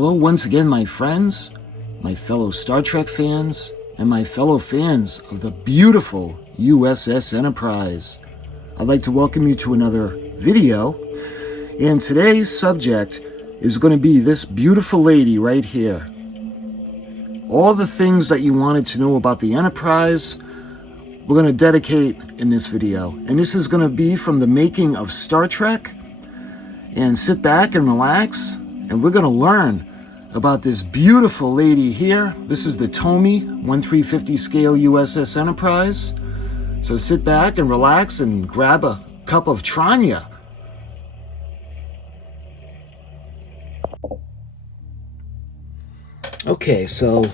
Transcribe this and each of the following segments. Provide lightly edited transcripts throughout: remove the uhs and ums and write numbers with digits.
Hello once again, my friends, my fellow Star Trek fans, and my fellow fans of the beautiful USS Enterprise. I'd like to welcome you to another video, and today's subject is going to be this beautiful lady right here. All the things that you wanted to know about the Enterprise, we're going to dedicate in this video. And this is going to be from the making of Star Trek. And sit back and relax, and we're going to learn about this beautiful lady here. This is the Tomy 1350 scale USS Enterprise. So sit back and relax and grab a cup of Tranya. Okay, so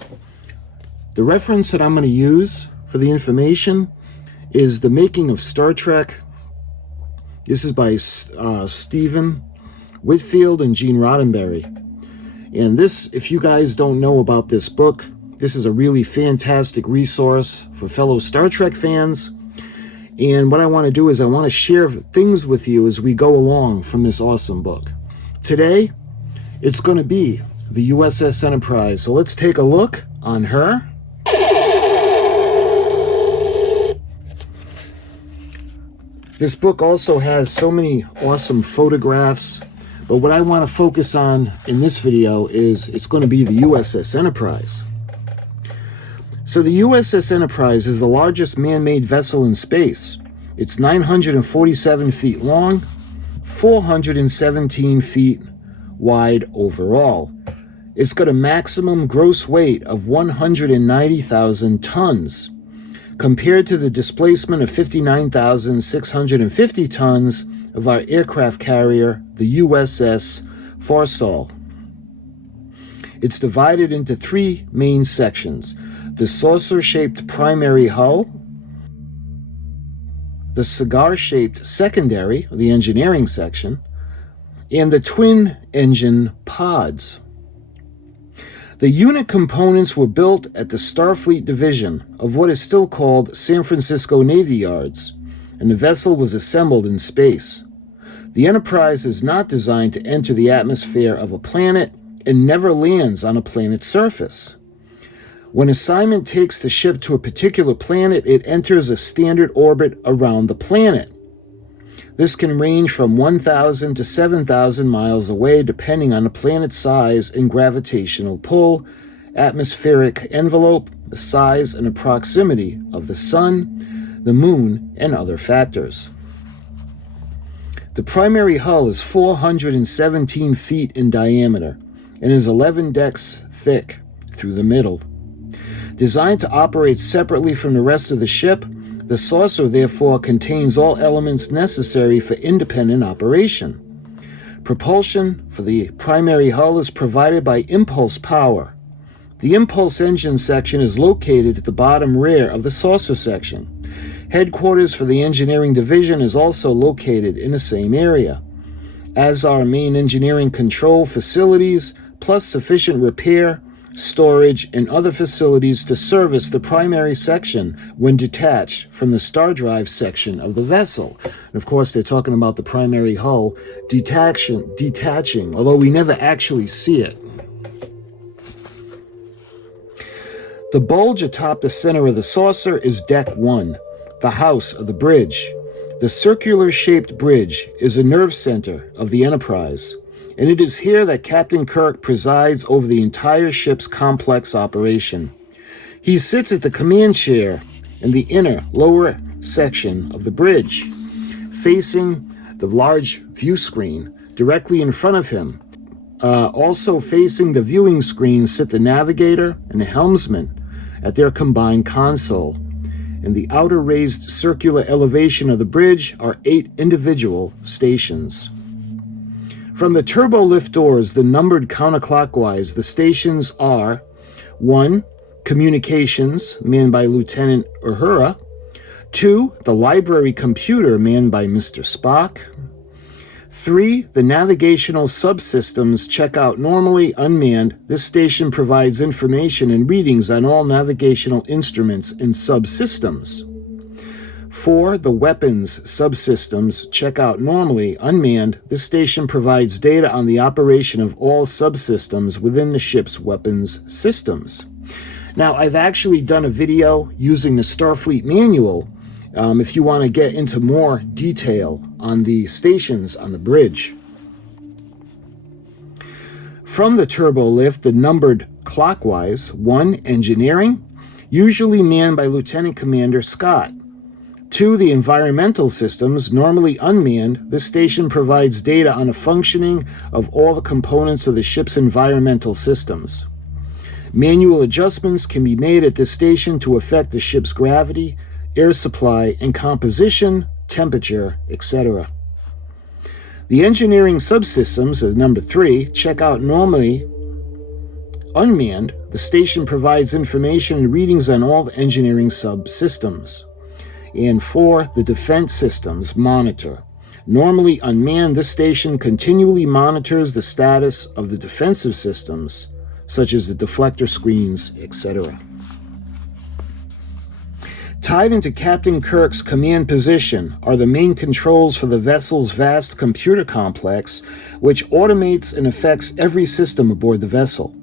the reference that I'm going to use for the information is The Making of Star Trek. This is by Stephen Whitfield and Gene Roddenberry. And this, if you guys don't know about this book, this is a really fantastic resource for fellow Star Trek fans. And what I want to do is I want to share things with you as we go along from this awesome book. Today, it's going to be the USS Enterprise. So let's take a look on her. This book also has so many awesome photographs, but what I want to focus on in this video is it's going to be the USS Enterprise. So the USS Enterprise is the largest man-made vessel in space. It's 947 feet long, 417 feet wide overall. It's got a maximum gross weight of 190,000 tons. Compared to the displacement of 59,650 tons of our aircraft carrier, the USS Farsal. It's divided into three main sections: the saucer-shaped primary hull, the cigar-shaped secondary, the engineering section, and the twin-engine pods. The unit components were built at the Starfleet division of what is still called San Francisco Navy Yards, and the vessel was assembled in space. The Enterprise is not designed to enter the atmosphere of a planet and never lands on a planet's surface. When assignment takes the ship to a particular planet, it enters a standard orbit around the planet. This can range from 1,000 to 7,000 miles away depending on the planet's size and gravitational pull, atmospheric envelope, the size and the proximity of the sun, the moon, and other factors. The primary hull is 417 feet in diameter and is 11 decks thick through the middle. Designed to operate separately from the rest of the ship, the saucer therefore contains all elements necessary for independent operation. Propulsion for the primary hull is provided by impulse power. The impulse engine section is located at the bottom rear of the saucer section. Headquarters for the engineering division is also located in the same area, as are main engineering control facilities, plus sufficient repair, storage, and other facilities to service the primary section when detached from the star drive section of the vessel. And of course, they're talking about the primary hull detaching, although we never actually see it. The bulge atop the center of the saucer is Deck 1, the house of the bridge. The circular-shaped bridge is a nerve center of the Enterprise, and it is here that Captain Kirk presides over the entire ship's complex operation. He sits at the command chair in the inner, lower section of the bridge, facing the large view screen directly in front of him. Also facing the viewing screen sit the navigator and the helmsman at their combined console. In the outer raised circular elevation of the bridge are 8 individual stations. From the turbo lift doors, the numbered counterclockwise, the stations are 1. Communications, manned by Lieutenant Uhura. 2. The library computer, manned by Mr. Spock. 3. The navigational subsystems check out normally unmanned. This station provides information and readings on all navigational instruments and subsystems. For the weapons subsystems check out normally unmanned, this station provides data on the operation of all subsystems within the ship's weapons systems. Now, I've actually done a video using the Starfleet manual if you want to get into more detail on the stations on the bridge. From the turbolift, the numbered clockwise: 1. Engineering, usually manned by Lieutenant Commander Scott. 2. The environmental systems, normally unmanned. This station provides data on the functioning of all the components of the ship's environmental systems. Manual adjustments can be made at this station to affect the ship's gravity, air supply, and composition, temperature, etc. The engineering subsystems, as number 3, check out normally unmanned. The station provides information and readings on all the engineering subsystems. And 4, the defense systems monitor. Normally unmanned, this station continually monitors the status of the defensive systems, such as the deflector screens, etc. Tied into Captain Kirk's command position are the main controls for the vessel's vast computer complex, which automates and affects every system aboard the vessel.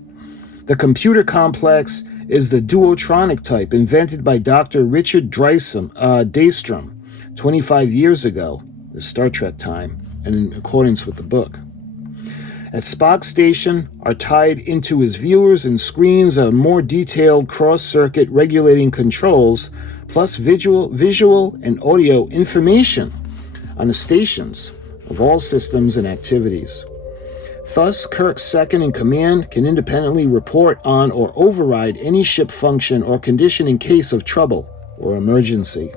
The computer complex is the duotronic type invented by Dr. Richard Daystrom 25 years ago, the Star Trek time, and in accordance with the book. At Spock's station are tied into his viewers and screens are more detailed cross-circuit regulating controls, plus visual and audio information on the stations of all systems and activities. Thus, Kirk's second-in-command can independently report on or override any ship function or condition in case of trouble or emergency.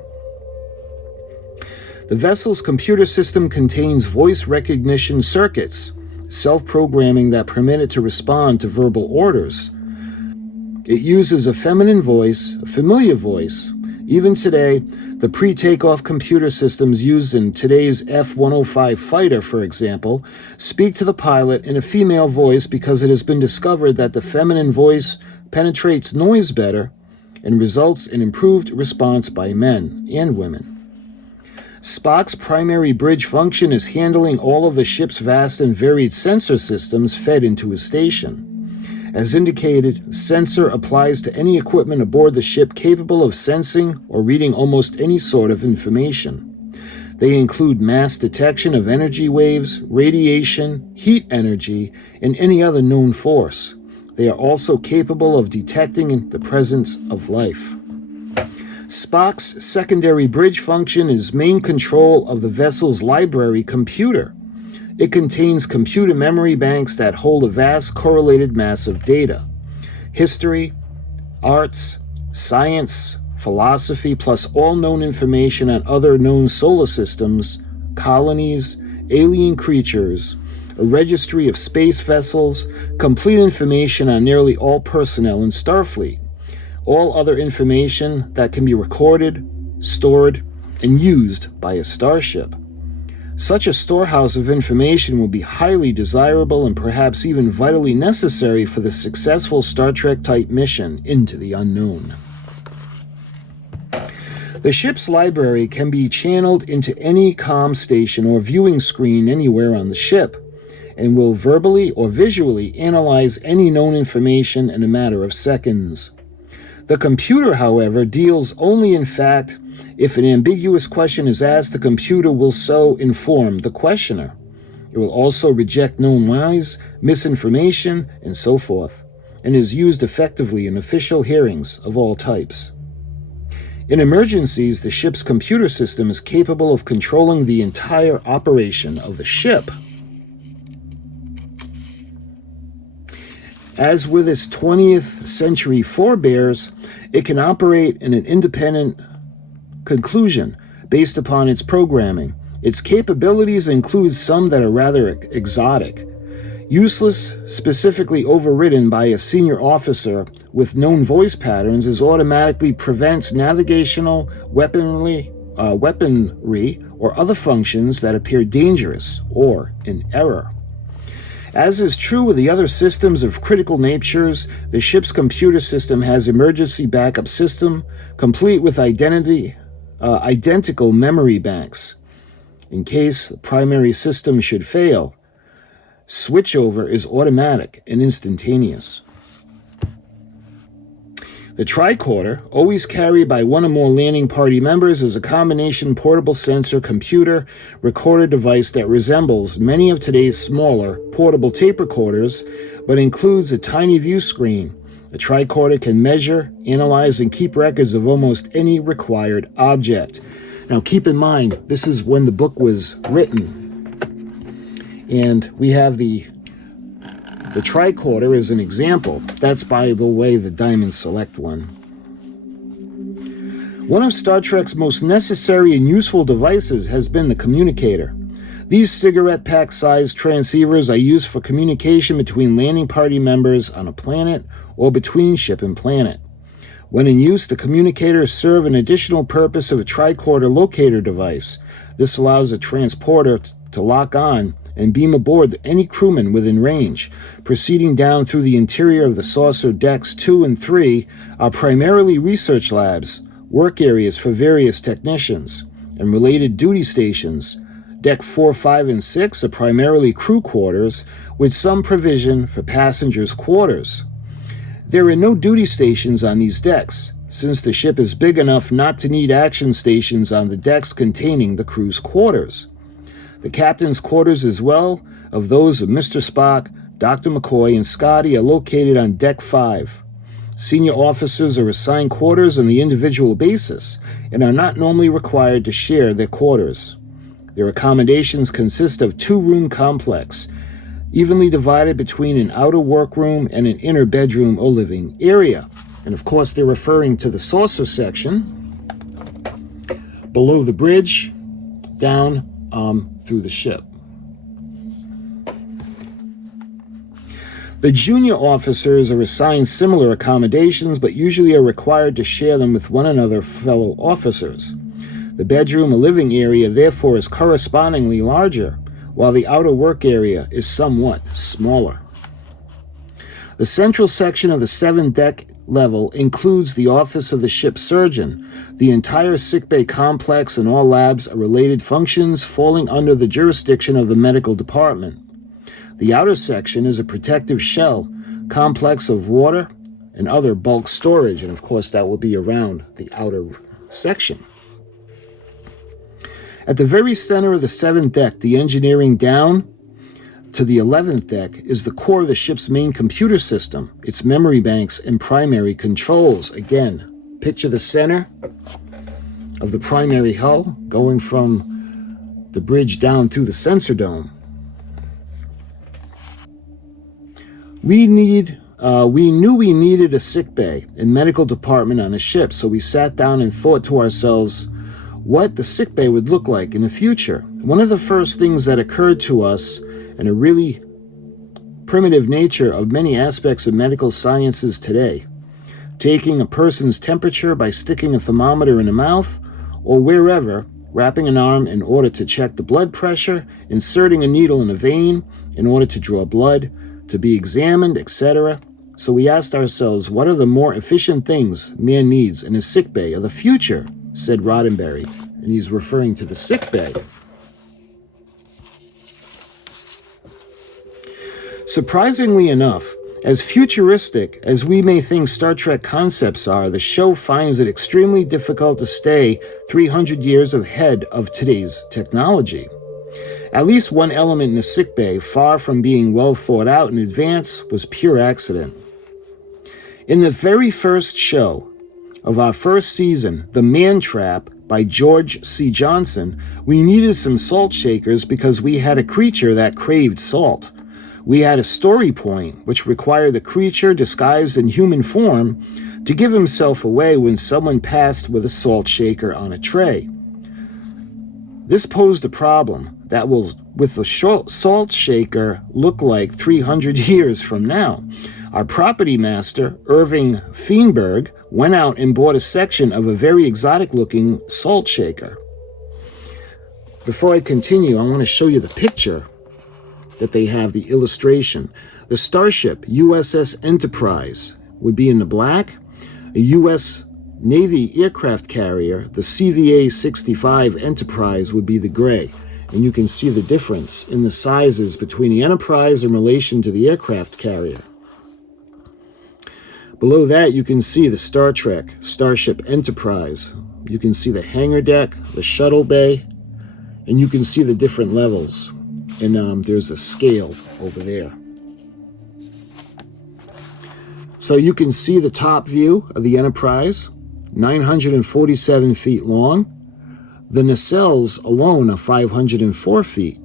The vessel's computer system contains voice recognition circuits, self-programming that permit it to respond to verbal orders. It uses a feminine voice, a familiar voice. Even today, the pre-takeoff computer systems used in today's F-105 fighter, for example, speak to the pilot in a female voice because it has been discovered that the feminine voice penetrates noise better and results in improved response by men and women. Spock's primary bridge function is handling all of the ship's vast and varied sensor systems fed into his station. As indicated, sensor applies to any equipment aboard the ship capable of sensing or reading almost any sort of information. They include mass detection of energy waves, radiation, heat energy, and any other known force. They are also capable of detecting the presence of life. Spock's secondary bridge function is main control of the vessel's library computer. It contains computer memory banks that hold a vast correlated mass of data. History, arts, science, philosophy, plus all known information on other known solar systems, colonies, alien creatures, a registry of space vessels, complete information on nearly all personnel in Starfleet, all other information that can be recorded, stored, and used by a starship. Such a storehouse of information will be highly desirable and perhaps even vitally necessary for the successful Star Trek-type mission into the unknown. The ship's library can be channeled into any comm station or viewing screen anywhere on the ship, and will verbally or visually analyze any known information in a matter of seconds. The computer, however, deals only in fact. If an ambiguous question is asked, the computer will so inform the questioner. It will also reject known lies, misinformation, and so forth, and is used effectively in official hearings of all types. In emergencies, the ship's computer system is capable of controlling the entire operation of the ship. As with its 20th century forebears, it can operate in an independent conclusion based upon its programming. Its capabilities include some that are rather exotic. Useless, specifically overridden by a senior officer with known voice patterns, is automatically prevents navigational weaponry or other functions that appear dangerous or in error. As is true with the other systems of critical natures, the ship's computer system has emergency backup system, complete with identity identical memory banks. In case the primary system should fail, switchover is automatic and instantaneous. The tricorder, always carried by one or more landing party members, is a combination portable sensor computer recorder device that resembles many of today's smaller portable tape recorders, but includes a tiny view screen. The tricorder can measure, analyze, and keep records of almost any required object. Now keep in mind, this is when the book was written. And we have the tricorder as an example. That's, by the way, the Diamond Select one. One of Star Trek's most necessary and useful devices has been the communicator. These cigarette pack-sized transceivers are used for communication between landing party members on a planet or between ship and planet. When in use, the communicators serve an additional purpose of a tricorder locator device. This allows a transporter to lock on and beam aboard any crewman within range. Proceeding down through the interior of the saucer decks 2 and 3 are primarily research labs, work areas for various technicians, and related duty stations. Deck 4, 5, and 6 are primarily crew quarters, with some provision for passengers' quarters. There are no duty stations on these decks, since the ship is big enough not to need action stations on the decks containing the crew's quarters. The captain's quarters, as well of those of Mr. Spock, Dr. McCoy, and Scotty, are located on Deck 5. Senior officers are assigned quarters on the individual basis and are not normally required to share their quarters. Their accommodations consist of 2-room complex, evenly divided between an outer workroom and an inner bedroom or living area. And of course, they're referring to the saucer section below the bridge, down through the ship. The junior officers are assigned similar accommodations, but usually are required to share them with one another fellow officers. The bedroom or living area, therefore, is correspondingly larger, while the outer work area is somewhat smaller. The central section of the 7th-deck level includes the office of the ship's surgeon. The entire sickbay complex and all labs are related functions falling under the jurisdiction of the medical department. The outer section is a protective shell complex of water and other bulk storage, and of course that will be around the outer section. At the very center of the 7th deck, the engineering down to the 11th deck, is the core of the ship's main computer system, its memory banks and primary controls. Again, picture the center of the primary hull going from the bridge down through the sensor dome. We knew we needed a sick bay and medical department on a ship, so we sat down and thought to ourselves what the sick bay would look like in the future. One of the first things that occurred to us, and a really primitive nature of many aspects of medical sciences today, taking a person's temperature by sticking a thermometer in the mouth or wherever, wrapping an arm in order to check the blood pressure, inserting a needle in a vein in order to draw blood, to be examined, etc. So we asked ourselves, what are the more efficient things man needs in a sick bay of the future, said Roddenberry, and he's referring to the sick bay. Surprisingly enough, as futuristic as we may think Star Trek concepts are, the show finds it extremely difficult to stay 300 years ahead of today's technology. At least one element in the sickbay, far from being well thought out in advance, was pure accident. In the very first show of our first season, The Man Trap by George C. Johnson, we needed some salt shakers because we had a creature that craved salt. We had a story point which required the creature disguised in human form to give himself away when someone passed with a salt shaker on a tray. This posed a problem that will, with the salt shaker, look like 300 years from now. Our property master, Irving Feenberg, went out and bought a section of a very exotic-looking salt shaker. Before I continue, I want to show you the picture that they have, the illustration. The Starship U.S.S. Enterprise would be in the black. A U.S. Navy aircraft carrier, the CVA-65 Enterprise would be the gray. And you can see the difference in the sizes between the Enterprise in relation to the aircraft carrier. Below that, you can see the Star Trek Starship Enterprise. You can see the hangar deck, the shuttle bay, and you can see the different levels. And there's a scale over there. So you can see the top view of the Enterprise, 947 feet long. The nacelles alone are 504 feet.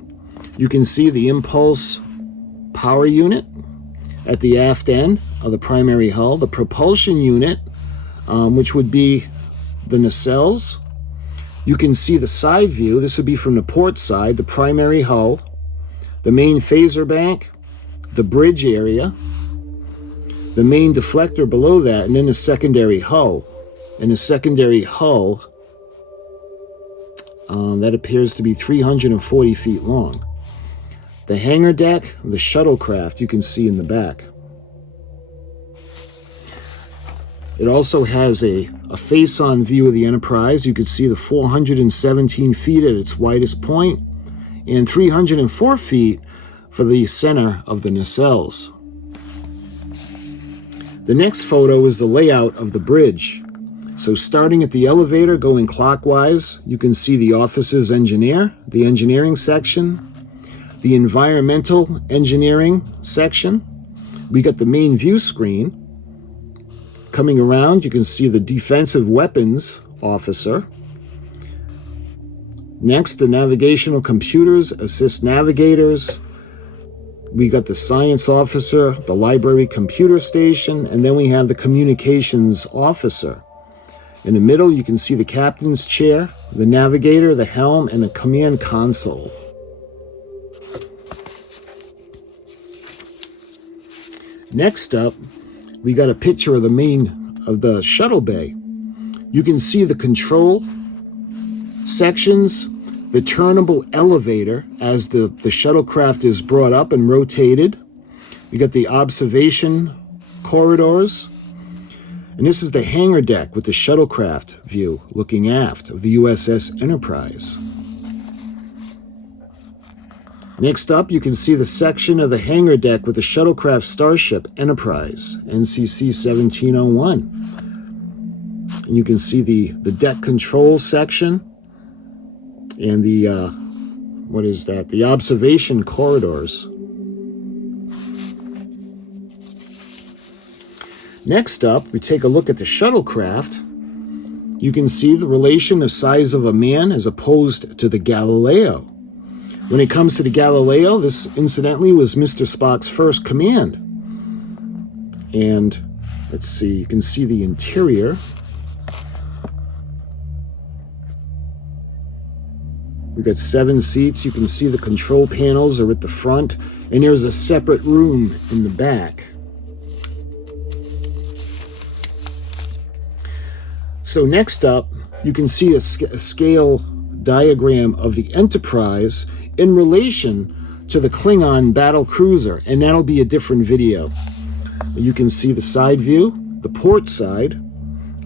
You can see the impulse power unit at the aft end of the primary hull, the propulsion unit, which would be the nacelles. You can see the side view. This would be from the port side, the primary hull, the main phaser bank, the bridge area, the main deflector below that, and then the secondary hull. And the secondary hull, that appears to be 340 feet long. The hangar deck, the shuttlecraft, you can see in the back. It also has a face-on view of the Enterprise. You can see the 417 feet at its widest point, and 304 feet for the center of the nacelles. The next photo is the layout of the bridge. So starting at the elevator, going clockwise, you can see the officer's engineer, the engineering section, the environmental engineering section. We got the main view screen. Coming around, you can see the defensive weapons officer. Next, the navigational computers assist navigators. We got the science officer, the library computer station, and then we have the communications officer. In the middle, you can see the captain's chair, the navigator, the helm, and the command console. Next up, we got a picture of the shuttle bay. You can see the control sections, the turnable elevator as the shuttlecraft is brought up and rotated. We got the observation corridors. And this is the hangar deck with the shuttlecraft view looking aft of the USS Enterprise. Next up, you can see the section of the hangar deck with the shuttlecraft Starship Enterprise, NCC-1701. And you can see the deck control section and the, the observation corridors. Next up, we take a look at the shuttlecraft. You can see the relation of size of a man as opposed to the Galileo. When it comes to the Galileo, this incidentally was Mr. Spock's first command. And let's see, you can see the interior. We've got 7 seats. You can see the control panels are at the front, and there's a separate room in the back. So next up, you can see a scale diagram of the Enterprise in relation to the Klingon battle cruiser, and that'll be a different video. You can see the side view, the port side,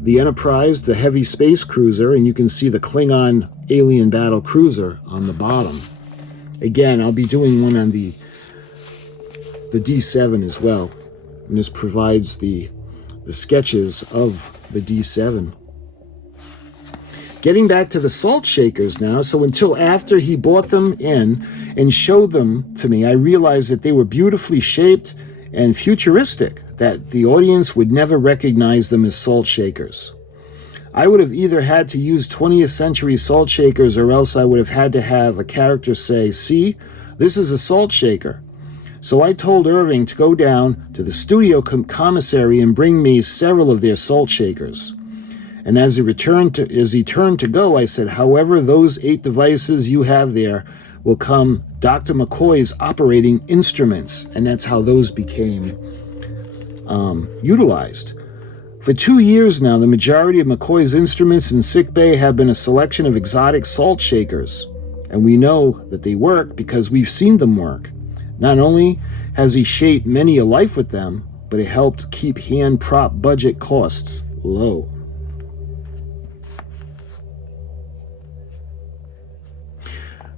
the Enterprise, the heavy space cruiser, and you can see the Klingon alien battle cruiser on the bottom. Again, I'll be doing one on the D7 as well, and this provides the sketches of the D7. Getting back to the salt shakers now, so until after he brought them in and showed them to me, I realized that they were beautifully shaped and futuristic, that the audience would never recognize them as salt shakers. I would have either had to use 20th century salt shakers, or else I would have had to have a character say, "See, this is a salt shaker." So I told Irving to go down to the studio commissary and bring me several of their salt shakers. And as he turned to go, I said, "However, those 8 devices you have there will come Dr. McCoy's operating instruments." And that's how those became utilized. For 2 years now, the majority of McCoy's instruments in sickbay have been a selection of exotic salt shakers. And we know that they work because we've seen them work. Not only has he shaped many a life with them, but it helped keep hand prop budget costs low.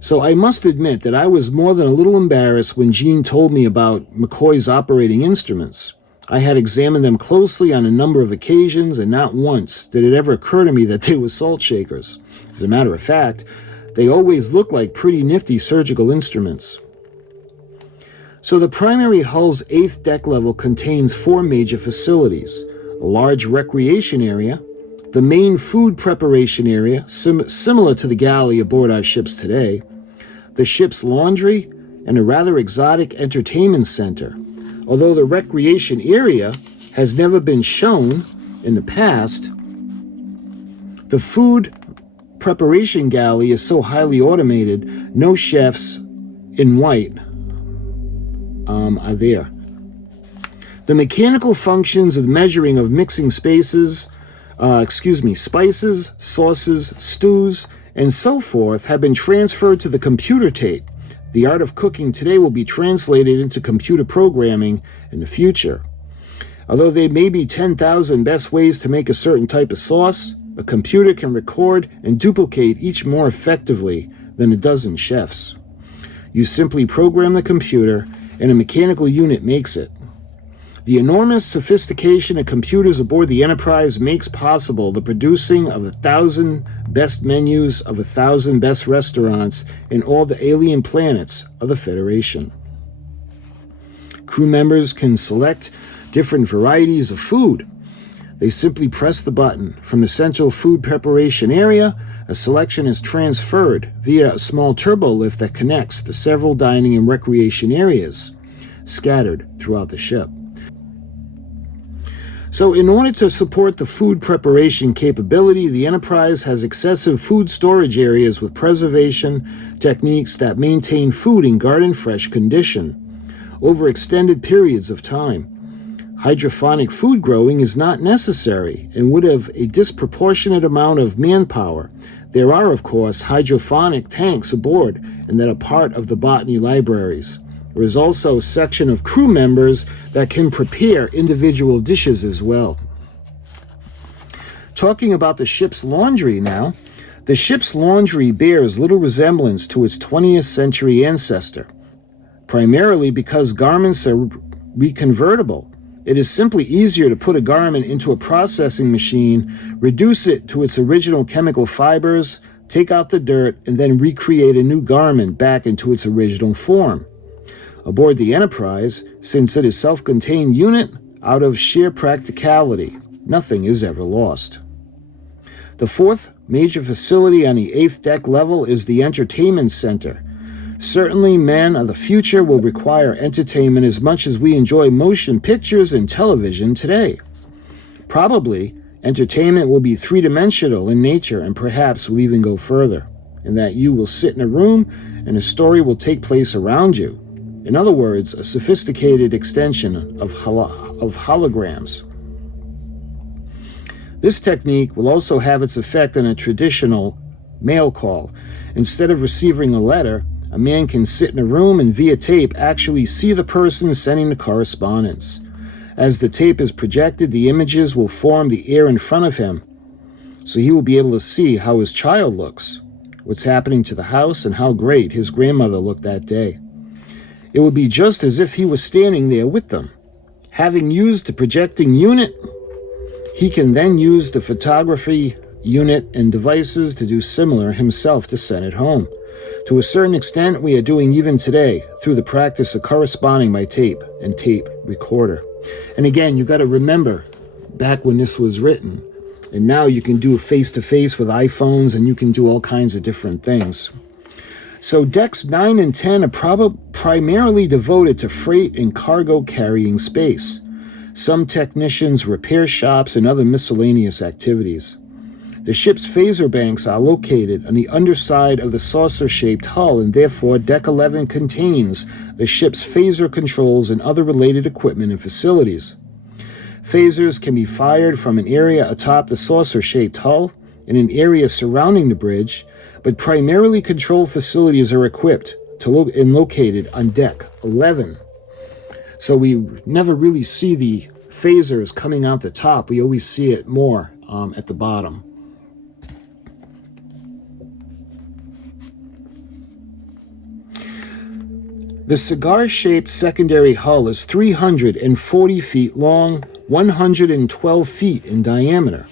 So I must admit that I was more than a little embarrassed when Gene told me about McCoy's operating instruments. I had examined them closely on a number of occasions, and not once did it ever occur to me that they were salt shakers. As a matter of fact, they always looked like pretty nifty surgical instruments. So the primary hull's 8th deck level contains 4 major facilities: a large recreation area, the main food preparation area, similar to the galley aboard our ships today, the ship's laundry, and a rather exotic entertainment center. Although the recreation area has never been shown in the past, the food preparation galley is so highly automated, no chefs in white are there. The mechanical functions of measuring of mixing spices, sauces, stews, and so forth have been transferred to the computer tape. The art of cooking today will be translated into computer programming in the future. Although there may be 10,000 best ways to make a certain type of sauce, a computer can record and duplicate each more effectively than a dozen chefs. You simply program the computer, and a mechanical unit makes it. The enormous sophistication of computers aboard the Enterprise makes possible the producing of 1,000 best menus of 1,000 best restaurants in all the alien planets of the Federation. Crew members can select different varieties of food. They simply press the button. From the central food preparation area, a selection is transferred via a small turbo lift that connects the several dining and recreation areas scattered throughout the ship. So in order to support the food preparation capability, the Enterprise has excessive food storage areas with preservation techniques that maintain food in garden fresh condition over extended periods of time. Hydroponic food growing is not necessary and would have a disproportionate amount of manpower. There are, of course, hydroponic tanks aboard and that are part of the botany libraries. There is also a section of crew members that can prepare individual dishes as well. Talking about the ship's laundry now, the ship's laundry bears little resemblance to its 20th century ancestor, primarily because garments are reconvertible. It is simply easier to put a garment into a processing machine, reduce it to its original chemical fibers, take out the dirt, and then recreate a new garment back into its original form. Aboard the Enterprise, since it is a self-contained unit, out of sheer practicality, nothing is ever lost. The 4th major facility on the 8th deck level is the Entertainment Center. Certainly, men of the future will require entertainment as much as we enjoy motion pictures and television today. Probably, entertainment will be three-dimensional in nature and perhaps will even go further, in that you will sit in a room and a story will take place around you. In other words, a sophisticated extension of holograms. This technique will also have its effect on a traditional mail call. Instead of receiving a letter, a man can sit in a room and via tape actually see the person sending the correspondence. As the tape is projected, the images will form the air in front of him, so he will be able to see how his child looks, what's happening to the house, and how great his grandmother looked that day. It would be just as if he was standing there with them. Having used the projecting unit, he can then use the photography unit and devices to do similar himself to send it home. To a certain extent, we are doing even today through the practice of corresponding by tape and tape recorder. And again, you got to remember, back when this was written, and now you can do face-to-face with iPhones and you can do all kinds of different things. So decks 9 and 10 are primarily devoted to freight and cargo carrying space, some technicians, repair shops, and other miscellaneous activities. The ship's phaser banks are located on the underside of the saucer-shaped hull, and therefore Deck 11 contains the ship's phaser controls and other related equipment and facilities. Phasers can be fired from an area atop the saucer-shaped hull and an area surrounding the bridge, but primarily control facilities are equipped and located on Deck 11. So we never really see the phasers coming out the top. We always see it more at the bottom. The cigar-shaped secondary hull is 340 feet long, 112 feet in diameter.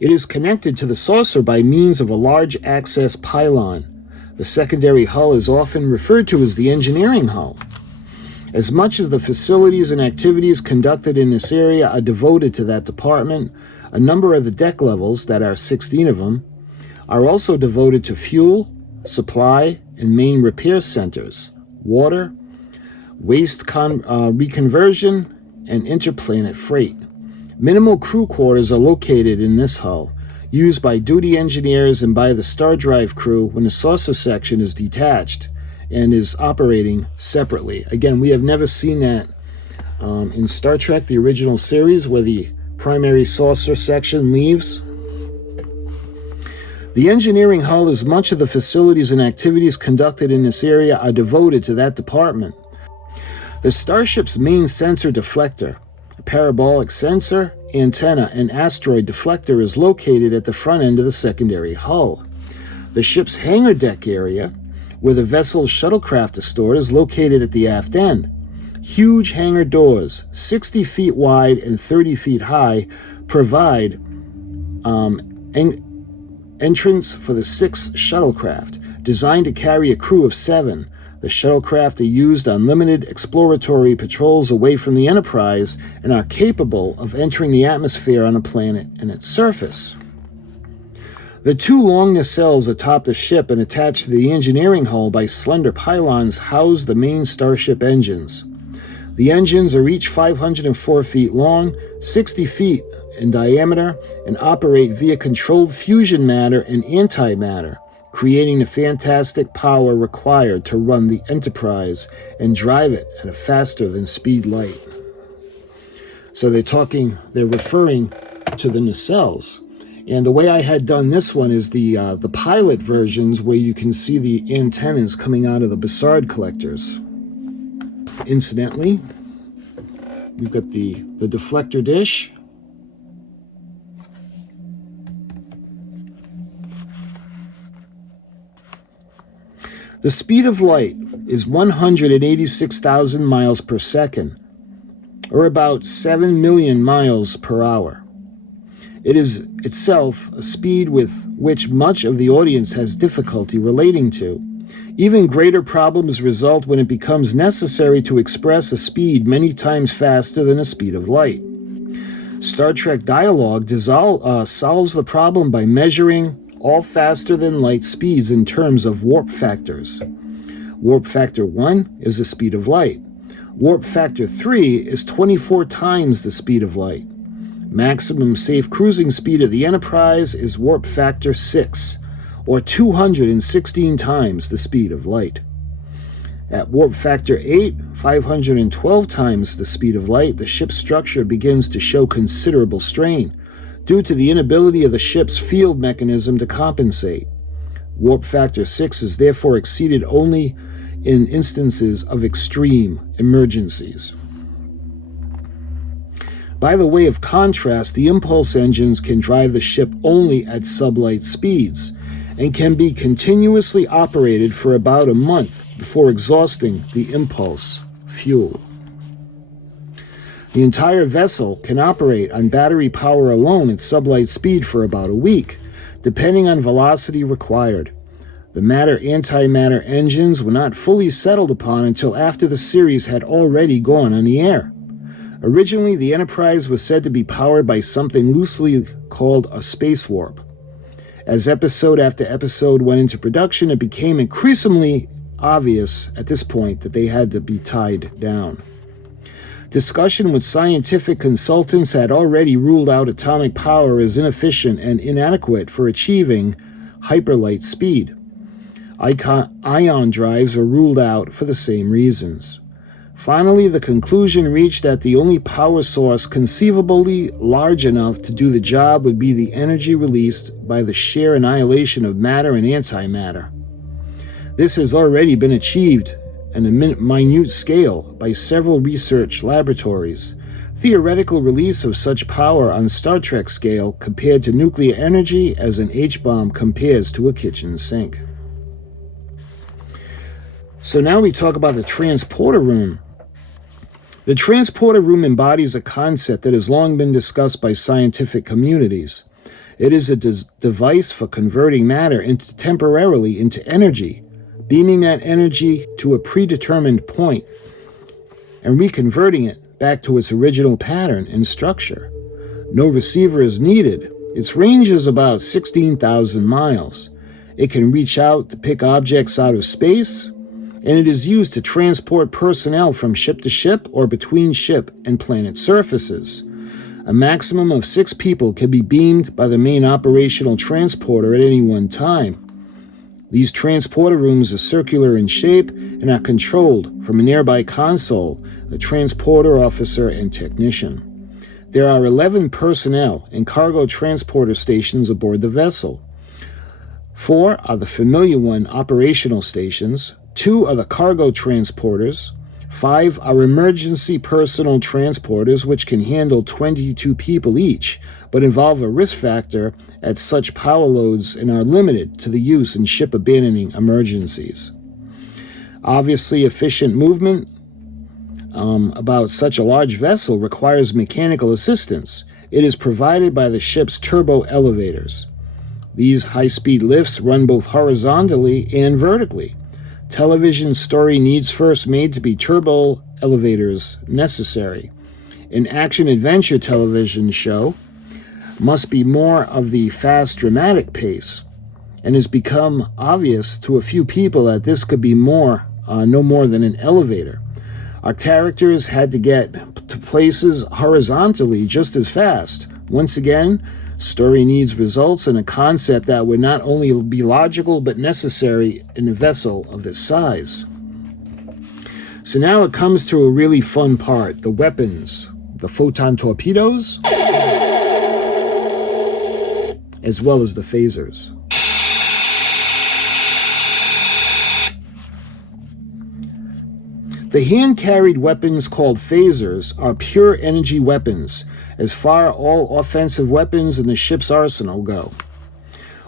It is connected to the saucer by means of a large access pylon. The secondary hull is often referred to as the engineering hull. As much as the facilities and activities conducted in this area are devoted to that department, a number of the deck levels, that are 16 of them, are also devoted to fuel, supply, and main repair centers, water, waste reconversion, and interplanet freight. Minimal crew quarters are located in this hull, used by duty engineers and by the star drive crew when the saucer section is detached and is operating separately. Again, we have never seen that in Star Trek, the original series, where the primary saucer section leaves. The engineering hull, as much of the facilities and activities conducted in this area are devoted to that department. The Starship's main sensor deflector, a parabolic sensor, antenna, and asteroid deflector is located at the front end of the secondary hull. The ship's hangar deck area, where the vessel's shuttlecraft is stored, is located at the aft end. Huge hangar doors, 60 feet wide and 30 feet high, provide entrance for the 6 shuttlecraft, designed to carry a crew of 7. The shuttlecraft are used on limited exploratory patrols away from the Enterprise and are capable of entering the atmosphere on a planet and its surface. The 2 long nacelles atop the ship and attached to the engineering hull by slender pylons house the main Starship engines. The engines are each 504 feet long, 60 feet in diameter, and operate via controlled fusion matter and antimatter, creating the fantastic power required to run the Enterprise and drive it at a faster than speed light. So they're referring to the nacelles. And the way I had done this one is the pilot versions, where you can see the antennas coming out of the Bussard collectors. Incidentally, we've got the deflector dish. The speed of light is 186,000 miles per second, or about 7 million miles per hour. It is itself a speed with which much of the audience has difficulty relating to. Even greater problems result when it becomes necessary to express a speed many times faster than the speed of light. Star Trek dialogue solves the problem by measuring all faster-than-light speeds in terms of warp factors. Warp factor 1 is the speed of light. Warp factor 3 is 24 times the speed of light. Maximum safe cruising speed of the Enterprise is warp factor 6, or 216 times the speed of light. At warp factor 8, 512 times the speed of light, the ship's structure begins to show considerable strain, due to the inability of the ship's field mechanism to compensate. Warp factor 6 is therefore exceeded only in instances of extreme emergencies. By the way of contrast, the impulse engines can drive the ship only at sublight speeds and can be continuously operated for about a month before exhausting the impulse fuel. The entire vessel can operate on battery power alone at sublight speed for about a week, depending on velocity required. The matter-antimatter engines were not fully settled upon until after the series had already gone on the air. Originally, the Enterprise was said to be powered by something loosely called a space warp. As episode after episode went into production, it became increasingly obvious at this point that they had to be tied down. Discussion with scientific consultants had already ruled out atomic power as inefficient and inadequate for achieving hyperlight speed. Ion drives were ruled out for the same reasons. Finally, the conclusion reached that the only power source conceivably large enough to do the job would be the energy released by the sheer annihilation of matter and antimatter. This has already been achieved on a minute scale by several research laboratories. Theoretical release of such power on Star Trek scale compared to nuclear energy as an H-bomb compares to a kitchen sink. So now we talk about the transporter room. The transporter room embodies a concept that has long been discussed by scientific communities. It is a device for converting matter temporarily into energy, beaming that energy to a predetermined point, and reconverting it back to its original pattern and structure. No receiver is needed. Its range is about 16,000 miles. It can reach out to pick objects out of space, and it is used to transport personnel from ship to ship or between ship and planet surfaces. A maximum of 6 people can be beamed by the main operational transporter at any one time. These transporter rooms are circular in shape and are controlled from a nearby console, a transporter officer and technician. There are 11 personnel and cargo transporter stations aboard the vessel. 4 are the Familiar One operational stations, 2 are the cargo transporters, 5 are emergency personal transporters which can handle 22 people each, but involve a risk factor at such power loads and are limited to the use in ship abandoning emergencies. Obviously, efficient movement about such a large vessel requires mechanical assistance. It is provided by the ship's turbo elevators. These high-speed lifts run both horizontally and vertically. Television story needs first made to be turbo elevators necessary. An action-adventure television show must be more of the fast, dramatic pace, and has become obvious to a few people that this could be no more than an elevator. Our characters had to get to places horizontally just as fast. Once again, story needs results in a concept that would not only be logical but necessary in a vessel of this size. So now it comes to a really fun part, the weapons, the photon torpedoes, as well as the phasers. The hand-carried weapons called phasers are pure energy weapons, as far all offensive weapons in the ship's arsenal go.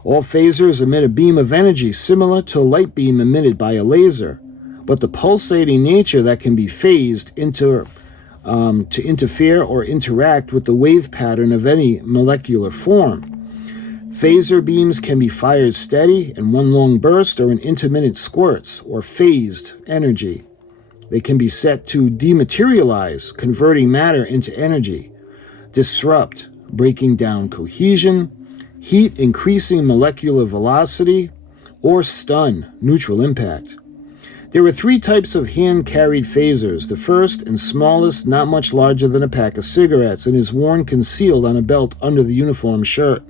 All phasers emit a beam of energy similar to a light beam emitted by a laser, but the pulsating nature that can be phased to interfere or interact with the wave pattern of any molecular form. Phaser beams can be fired steady in one long burst or in intermittent squirts, or phased energy. They can be set to dematerialize, converting matter into energy, disrupt, breaking down cohesion, heat, increasing molecular velocity, or stun, neutral impact. There are 3 types of hand-carried phasers. The first and smallest, not much larger than a pack of cigarettes, and is worn concealed on a belt under the uniform shirt.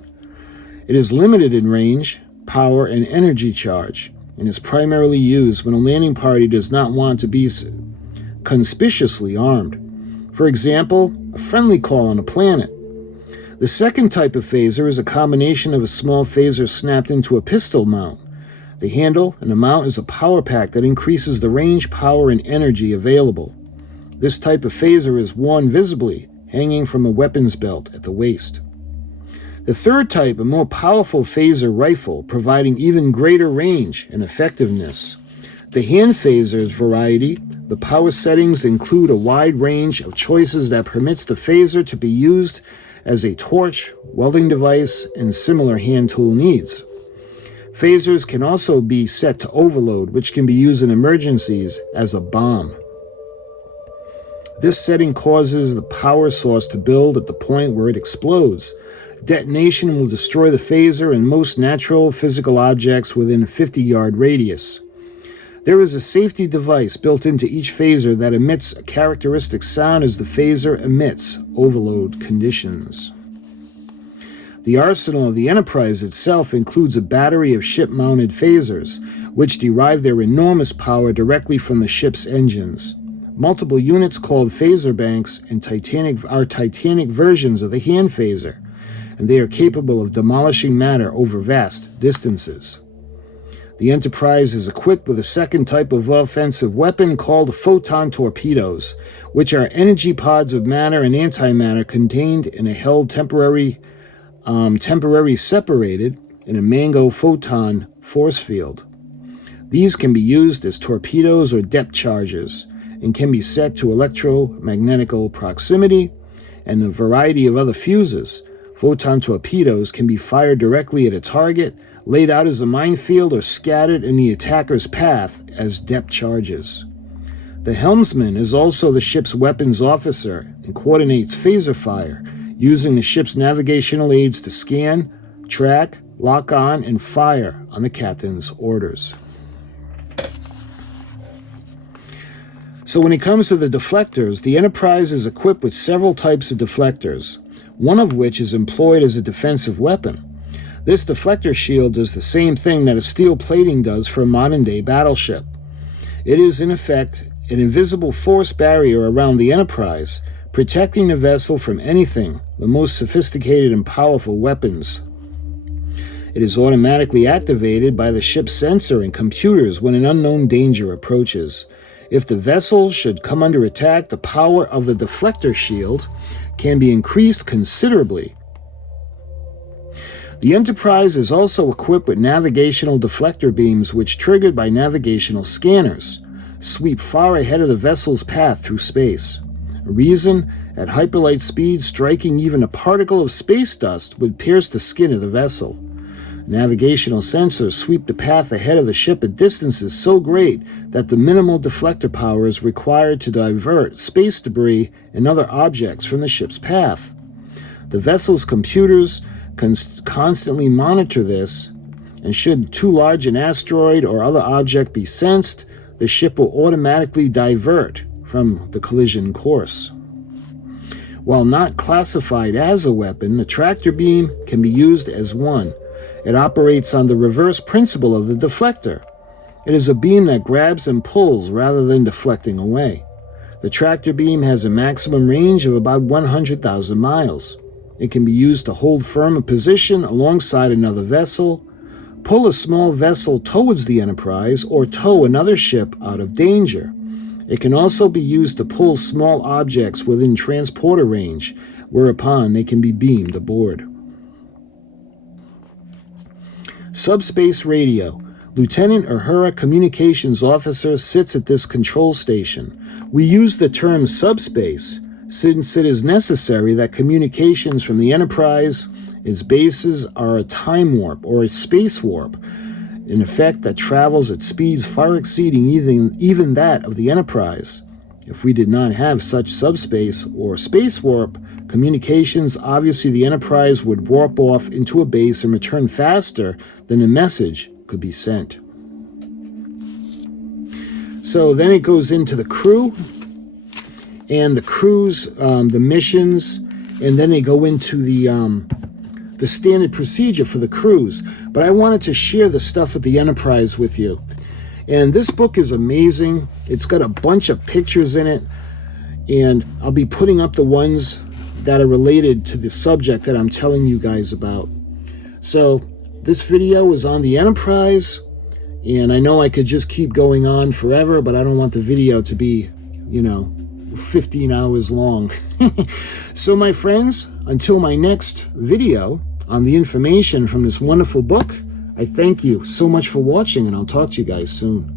It is limited in range, power, and energy charge, and is primarily used when a landing party does not want to be conspicuously armed. For example, a friendly call on a planet. The second type of phaser is a combination of a small phaser snapped into a pistol mount. The handle and the mount is a power pack that increases the range, power, and energy available. This type of phaser is worn visibly, hanging from a weapons belt at the waist. The third type, a more powerful phaser rifle, providing even greater range and effectiveness. The hand phaser's variety, the power settings include a wide range of choices that permits the phaser to be used as a torch, welding device, and similar hand tool needs. Phasers can also be set to overload, which can be used in emergencies as a bomb. This setting causes the power source to build at the point where it explodes. Detonation will destroy the phaser and most natural physical objects within a 50-yard radius. There is a safety device built into each phaser that emits a characteristic sound as the phaser emits overload conditions. The arsenal of the Enterprise itself includes a battery of ship-mounted phasers, which derive their enormous power directly from the ship's engines. Multiple units called phaser banks are titanic versions of the hand phaser, and they are capable of demolishing matter over vast distances. The Enterprise is equipped with a second type of offensive weapon called photon torpedoes, which are energy pods of matter and antimatter contained in a held temporary separated in a mango photon force field. These can be used as torpedoes or depth charges and can be set to electromagnetical proximity, and a variety of other fuses. Photon torpedoes can be fired directly at a target, laid out as a minefield, or scattered in the attacker's path as depth charges. The helmsman is also the ship's weapons officer and coordinates phaser fire, using the ship's navigational aids to scan, track, lock on, and fire on the captain's orders. So when it comes to the deflectors, the Enterprise is equipped with several types of deflectors, one of which is employed as a defensive weapon. This deflector shield does the same thing that a steel plating does for a modern-day battleship. It is, in effect, an invisible force barrier around the Enterprise, protecting the vessel from anything, the most sophisticated and powerful weapons. It is automatically activated by the ship's sensor and computers when an unknown danger approaches. If the vessel should come under attack, the power of the deflector shield can be increased considerably. The Enterprise is also equipped with navigational deflector beams which, triggered by navigational scanners, sweep far ahead of the vessel's path through space. A reason, at hyperlight speeds, striking even a particle of space dust would pierce the skin of the vessel. Navigational sensors sweep the path ahead of the ship at distances so great that the minimal deflector power is required to divert space debris and other objects from the ship's path. The vessel's computers constantly monitor this, and should too large an asteroid or other object be sensed, the ship will automatically divert from the collision course. While not classified as a weapon, the tractor beam can be used as one. It operates on the reverse principle of the deflector. It is a beam that grabs and pulls rather than deflecting away. The tractor beam has a maximum range of about 100,000 miles. It can be used to hold firm a position alongside another vessel, pull a small vessel towards the Enterprise, or tow another ship out of danger. It can also be used to pull small objects within transporter range, whereupon they can be beamed aboard. Subspace radio. Lieutenant Uhura Communications Officer sits at this control station. We use the term subspace since it is necessary that communications from the Enterprise, its bases, are a time warp or a space warp, in effect that travels at speeds far exceeding even that of the Enterprise. If we did not have such subspace or space warp communications, obviously the Enterprise would warp off into a base and return faster than the message could be sent. So then it goes into the crew, and the crew's, the missions, and then they go into the standard procedure for the crews. But I wanted to share the stuff with the Enterprise with you. And this book is amazing. It's got a bunch of pictures in it, and I'll be putting up the ones that are related to the subject that I'm telling you guys about. So this video is on the Enterprise, and I know I could just keep going on forever, but I don't want the video to be, 15 hours long. So my friends, until my next video on the information from this wonderful book, I thank you so much for watching, and I'll talk to you guys soon.